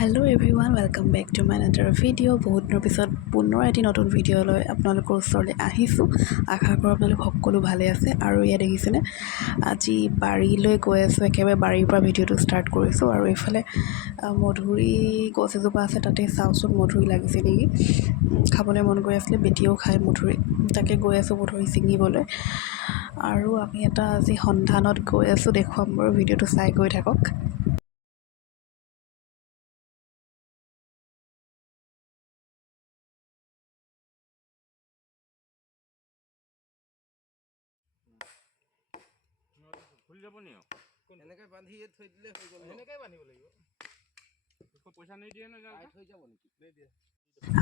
Hello' everyone welcome back to my another video' বহুত দিনৰ পিছত পুনৰ এটি নতুন ভিডিঅ' লৈ আপোনালোকৰ ওচৰলৈ আহিছোঁ। আশা কৰোঁ আপোনালোক সকলো ভালে আছে। আৰু ইয়াত দেখিছেনে আজি বাৰীলৈ গৈ আছোঁ, একেবাৰে বাৰীৰ পৰা ভিডিঅ'টো ষ্টাৰ্ট কৰিছোঁ। আৰু এইফালে মধুৰি গছ এজোপা আছে, তাতে চাওঁচোন মধুৰি লাগিছে নেকি। খাবলৈ মন গৈ আছিলে, বেটিয়েও খায় মধুৰি, তাকে গৈ আছোঁ মধুৰি ছিঙিবলৈ। আৰু আমি এটা আজি সন্ধানত গৈ আছোঁ, দেখুৱাম বাৰু, ভিডিঅ'টো চাই গৈ থাকক। খুলি যাব নি এনেকৈ বান্ধি থৈ দিলে হৈ গ'ল। এনেকৈ বান্ধিব লাগিব, পইচা নিদিয়ে ন, থৈ যাব নেকি?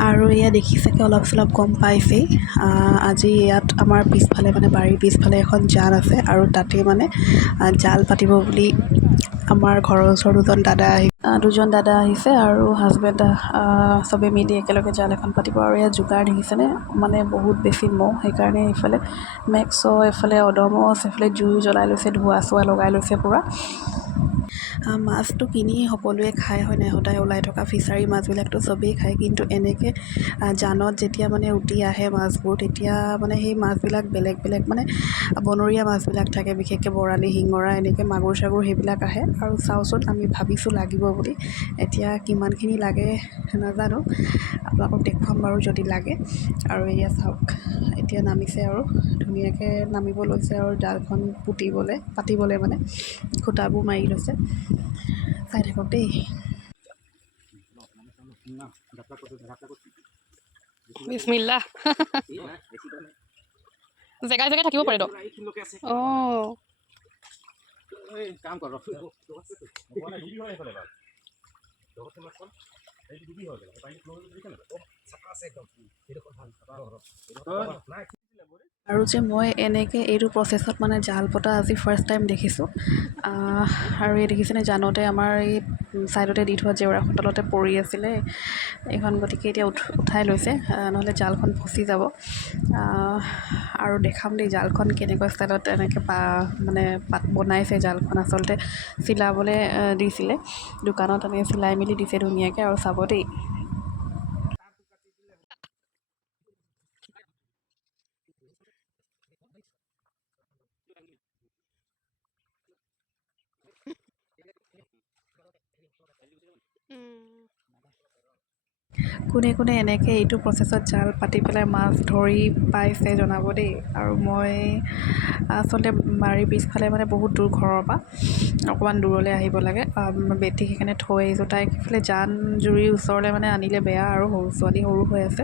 আৰু এয়া দেখিছেগে অলপ চলপ গম পাইছেই। আজি ইয়াত আমাৰ পিছফালে মানে বাৰীৰ পিছফালে এখন জাল আছে, আৰু তাতে মানে জাল পাতিব বুলি আমাৰ ঘৰৰ ওচৰৰ দুজন দাদা আহিছে আৰু হাজবেণ্ড, চবেই মিলি একেলগে জাল এখন পাতিব। আৰু ইয়াত জোগাৰ দেখিছেনে, মানে বহুত বেছি মহ, সেইকাৰণে এইফালে মেক্স, এইফালে অদমছ, এইফালে জুই জ্বলাই লৈছে, ধোঁৱা চোৱা লগাই লৈছে পূৰা। মাছটো কিনি সকলোৱে খায় হয় নাই, সদায় ওলাই থকা ফিছাৰী মাছবিলাকতো চবেই খায়, কিন্তু এনেকৈ জানত যেতিয়া মানে উটি আহে মাছবোৰ, তেতিয়া মানে সেই মাছবিলাক বেলেগ বেলেগ মানে বনৰীয়া মাছবিলাক থাকে, বিশেষকৈ বৰালি, শিঙৰা, এনেকৈ মাগুৰ চাগুৰ সেইবিলাক আহে। আৰু চাওঁচোন, আমি ভাবিছোঁ লাগিব বুলি, এতিয়া কিমানখিনি লাগে নাজানো, আপোনালোকক দেখুৱাম বাৰু যদি লাগে। আৰু এয়া চাওক, এতিয়া নামিছে আৰু ধুনীয়াকৈ নামিব লৈছে, আৰু জালখন পাতিবলৈ মানে খুঁটাবোৰ মাৰি লৈছে। চাই থাকক দেই। বিসমিল্লাহ। জেগাই জেগাই থাকিব পাৰে তো। অঁ, কাম কৰ আৰু যে মই এনেকৈ এইটো প্ৰচেছত মানে জাল পতা আজি ফাৰ্ষ্ট টাইম দেখিছোঁ। আৰু এই দেখিছেনে, জানতে আমাৰ এই ছাইডতে দি থোৱা জেওৰাখন তলতে পৰি আছিলে এইখন, গতিকে এতিয়া উঠাই লৈছে, নহ'লে জালখন ফচি যাব। আৰু দেখাম দেই জালখন কেনেকুৱা ষ্টাইলত এনেকৈ বনাইছে। জালখন আচলতে চিলাবলৈ দিছিলে দোকানত, এনেকৈ চিলাই মেলি দিছে ধুনীয়াকৈ। আৰু চাব দেই, কোনে কোনে এনেকৈ এইটো প্ৰচেছত জাল পাতি পেলাই মাছ ধৰি পাইছে জনাব দেই। আৰু মই আচলতে বাৰীৰ পিছফালে মানে বহুত দূৰ, ঘৰৰ পৰা অকণমান দূৰলৈ আহিব লাগে। বেটীক সেইকাৰণে থৈ আহিছোঁ, তাইক এইফালে জান জুৰিৰ ওচৰলৈ মানে আনিলে বেয়া, আৰু ছোৱালী সৰু হৈ আছে,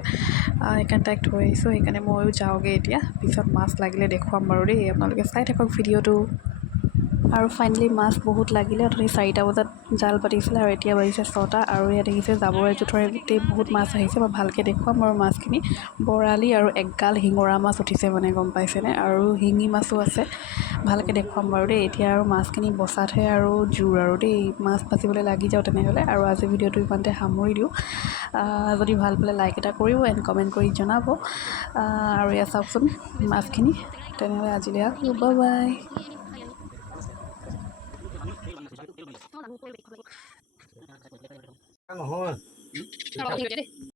সেইকাৰণে তাইক থৈ আহিছোঁ। সেইকাৰণে ময়ো যাওঁগৈ এতিয়া, পিছত মাছ লাগিলে দেখুৱাম বাৰু দেই, আপোনালোকে চাই থাকক ভিডিঅ'টো। আৰু ফাইনেলি মাছ বহুত লাগিলে। অথনি 4টা বজাত জাল পাতিছিলে, আৰু এতিয়া বাজিছে 6টা। আৰু ইয়াত দেখিছে জাবৰে জোথৰে গোটেই বহুত মাছ আহিছে। মই ভালকৈ দেখুৱাম বাৰু মাছখিনি। বৰালি আৰু এগাল শিঙৰা মাছ উঠিছে মানে, গম পাইছেনে। আৰু শিঙি মাছো আছে, ভালকৈ দেখুৱাম বাৰু দেই। এতিয়া আৰু মাছখিনি বচাতহে আৰু জোৰ আৰু দেই, মাছ বাচিবলৈ লাগি যাওঁ তেনেহ'লে। আৰু আজি ভিডিঅ'টো ইমানতে সামৰি দিওঁ। যদি ভাল পালে লাইক এটা কৰিব, এণ্ড কমেণ্ট কৰি জনাব। আৰু এয়া চাওকচোন মাছখিনি, তেনেহ'লে আজিলৈ আৰু বাই বাই। নহয়।